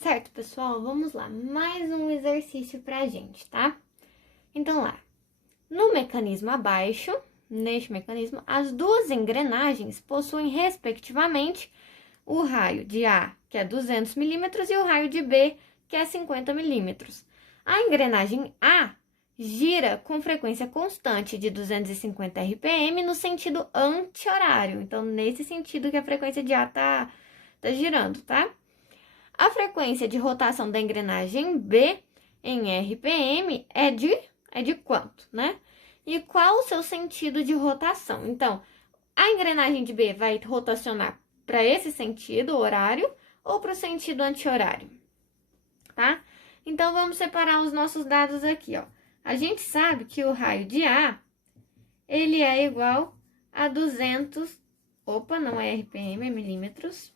Certo, pessoal? Vamos lá. Mais um exercício pra gente, tá? Então, lá. No mecanismo abaixo, neste mecanismo, as duas engrenagens possuem, respectivamente, o raio de A, que é 200 milímetros, e o raio de B, que é 50 milímetros. A engrenagem A gira com frequência constante de 250 RPM no sentido anti-horário. Então, nesse sentido que a frequência de A tá girando, tá? A frequência de rotação da engrenagem B em RPM é de quanto, né? E qual o seu sentido de rotação? Então, a engrenagem de B vai rotacionar para esse sentido horário ou para o sentido anti-horário, tá? Então, vamos separar os nossos dados aqui, ó. A gente sabe que o raio de A, ele é igual a 200, não é RPM, é milímetros,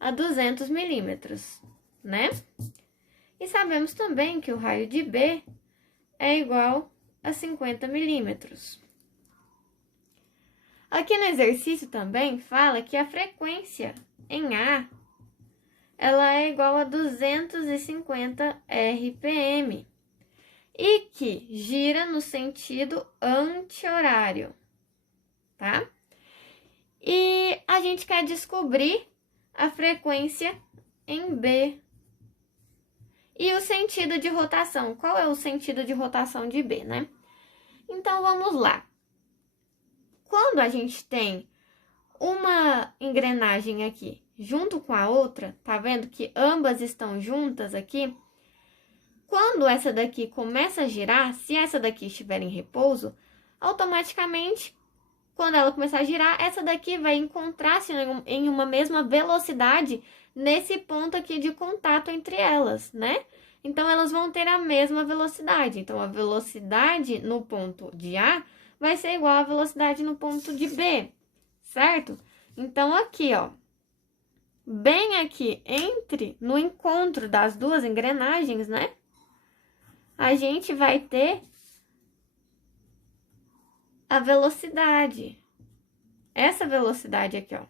a 200 milímetros, né? E sabemos também que o raio de B é igual a 50 milímetros. Aqui no exercício também fala que a frequência em A, ela é igual a 250 RPM e que gira no sentido anti-horário, tá? E a gente quer descobrir a frequência em B. E o sentido de rotação? Qual é o sentido de rotação de B, né? Então, vamos lá. Quando a gente tem uma engrenagem aqui junto com a outra, tá vendo que ambas estão juntas aqui? Quando essa daqui começa a girar, se essa daqui estiver em repouso, automaticamente, quando ela começar a girar, essa daqui vai encontrar-se em uma mesma velocidade nesse ponto aqui de contato entre elas, né? Então, elas vão ter a mesma velocidade. Então, a velocidade no ponto de A vai ser igual à velocidade no ponto de B, certo? Então, aqui, ó, bem aqui no encontro das duas engrenagens, né? A gente vai ter a velocidade. Essa velocidade aqui, ó.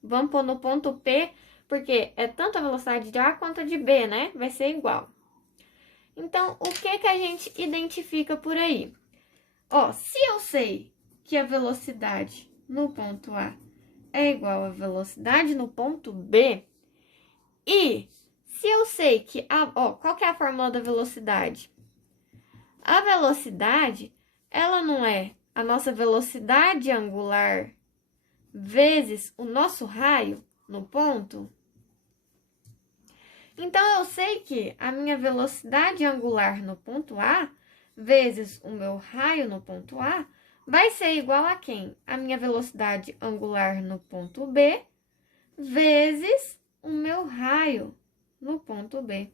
Vamos pôr no ponto P, porque é tanto a velocidade de A quanto a de B, né? Vai ser igual. Então, o que a gente identifica por aí? Ó, se eu sei que a velocidade no ponto A é igual à velocidade no ponto B, e se eu sei que qual que é a fórmula da velocidade? A velocidade, ela não é a nossa velocidade angular vezes o nosso raio no ponto? Então, eu sei que a minha velocidade angular no ponto A vezes o meu raio no ponto A vai ser igual a quem? A minha velocidade angular no ponto B vezes o meu raio no ponto B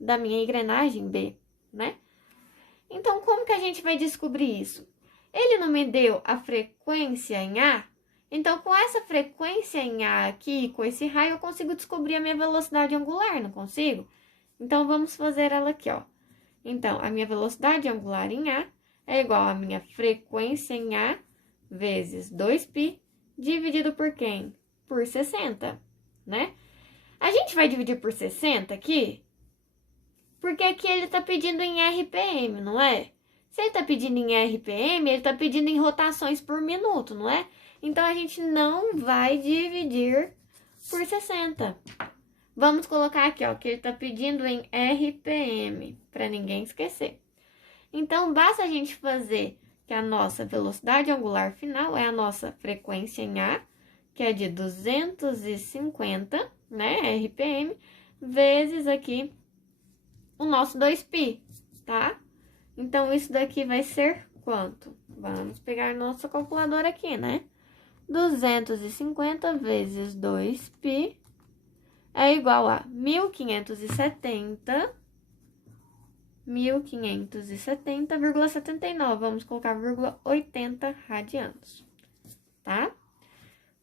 da minha engrenagem B, né? Então, como que a gente vai descobrir isso? Ele não me deu a frequência em A? Então, com essa frequência em A aqui, com esse raio, eu consigo descobrir a minha velocidade angular, não consigo? Então, vamos fazer ela aqui, ó. Então, a minha velocidade angular em A é igual à minha frequência em A vezes 2π, dividido por quem? Por 60, né? A gente vai dividir por 60 aqui, porque aqui ele tá pedindo em RPM, não é? Se ele tá pedindo em RPM, ele tá pedindo em rotações por minuto, não é? Então, a gente não vai dividir por 60. Vamos colocar aqui, ó, que ele tá pedindo em RPM, para ninguém esquecer. Então, basta a gente fazer que a nossa velocidade angular final é a nossa frequência em A, que é de 250, né, RPM, vezes aqui o nosso 2π, tá? Então, isso daqui vai ser quanto? Vamos pegar nossa calculadora aqui, né? 250 vezes 2π é igual a 1570,79. Vamos colocar 80 radianos, tá?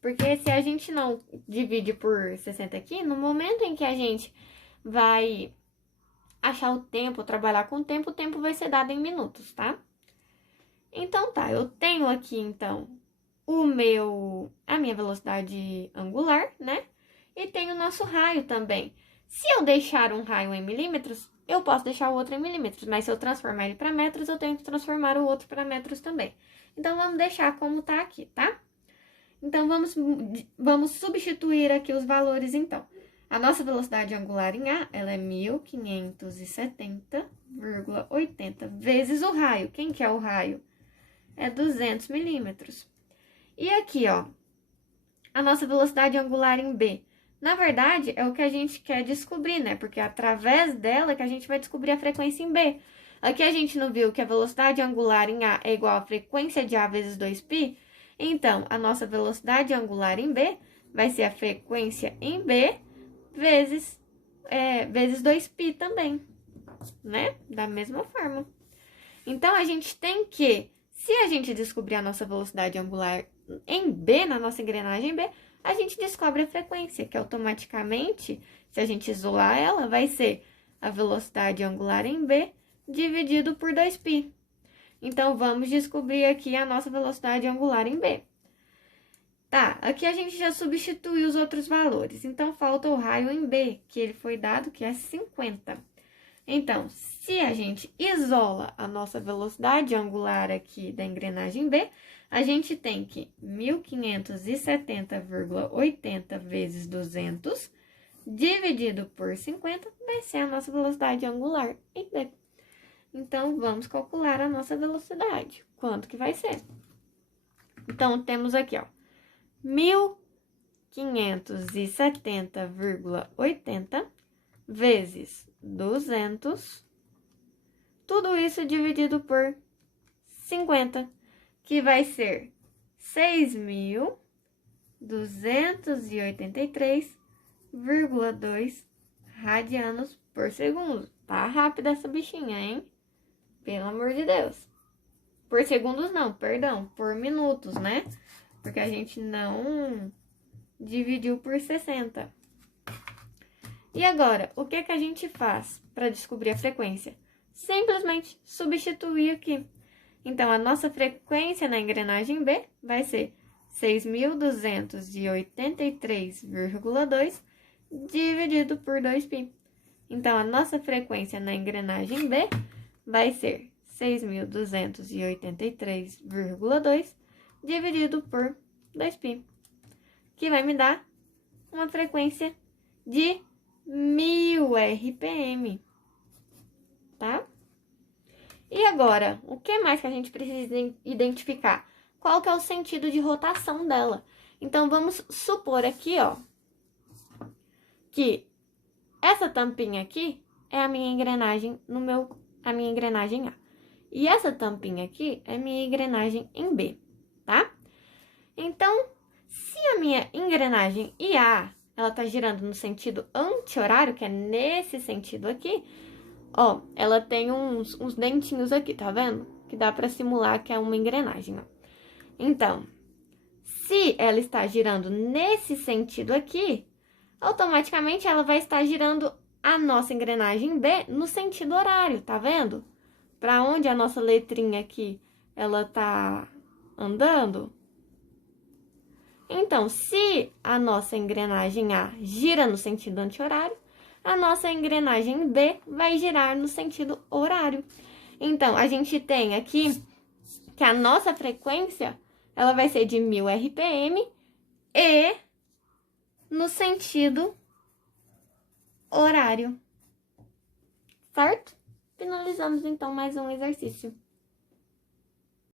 Porque se a gente não divide por 60 aqui, no momento em que a gente vai achar o tempo, trabalhar com o tempo vai ser dado em minutos, tá? Então, tá, eu tenho aqui, então, a minha velocidade angular, né? e tem o nosso raio também. Se eu deixar um raio em milímetros, eu posso deixar o outro em milímetros, mas se eu transformar ele para metros, eu tenho que transformar o outro para metros também. Então, vamos deixar como tá aqui, tá? Então, vamos substituir aqui os valores, então. A nossa velocidade angular em A, ela é 1570,80 vezes o raio. Quem que é o raio? É 200 milímetros. E aqui, ó, a nossa velocidade angular em B. Na verdade, é o que a gente quer descobrir, né? Porque é através dela que a gente vai descobrir a frequência em B. Aqui a gente não viu que a velocidade angular em A é igual à frequência de A vezes 2π? Então, a nossa velocidade angular em B vai ser a frequência em B vezes 2π também, né? Da mesma forma. Então, a gente tem que, se a gente descobrir a nossa velocidade angular em B, na nossa engrenagem B, a gente descobre a frequência, que automaticamente, se a gente isolar ela, vai ser a velocidade angular em B dividido por 2π. Então, vamos descobrir aqui a nossa velocidade angular em B. Tá, aqui a gente já substitui os outros valores. Então, falta o raio em B, que ele foi dado, que é 50. Então, se a gente isola a nossa velocidade angular aqui da engrenagem B, a gente tem que 1570,80 vezes 200 dividido por 50 vai ser a nossa velocidade angular em B. Então, vamos calcular a nossa velocidade. Quanto que vai ser? Então, temos aqui, ó, 1570,80 vezes 200, tudo isso dividido por 50, que vai ser 6.283,2 radianos por segundo. Tá rápida essa bichinha, hein? Pelo amor de Deus. Por segundos não, perdão, por minutos, né? Porque a gente não dividiu por 60. E agora, o que que a gente faz para descobrir a frequência? Simplesmente substituir aqui. Então, a nossa frequência na engrenagem B vai ser 6.283,2 dividido por 2π. Então, a nossa frequência na engrenagem B vai ser 6.283,2 dividido por 2π, que vai me dar uma frequência de 1000 RPM, tá? E agora, o que mais que a gente precisa identificar? Qual que é o sentido de rotação dela? Então, vamos supor aqui, ó, que essa tampinha aqui é a minha engrenagem a minha engrenagem A. E essa tampinha aqui é a minha engrenagem em B, tá? Então, se a minha engrenagem IA, ela tá girando no sentido anti-horário, que é nesse sentido aqui, ó, ela tem uns dentinhos aqui, tá vendo? Que dá pra simular que é uma engrenagem, ó. Então, se ela está girando nesse sentido aqui, automaticamente ela vai estar girando a nossa engrenagem B no sentido horário, tá vendo? Pra onde a nossa letrinha aqui, ela tá andando. Então, se a nossa engrenagem A gira no sentido anti-horário, a nossa engrenagem B vai girar no sentido horário. Então, a gente tem aqui que a nossa frequência, ela vai ser de 1000 RPM e no sentido horário, certo? Finalizamos, então, mais um exercício.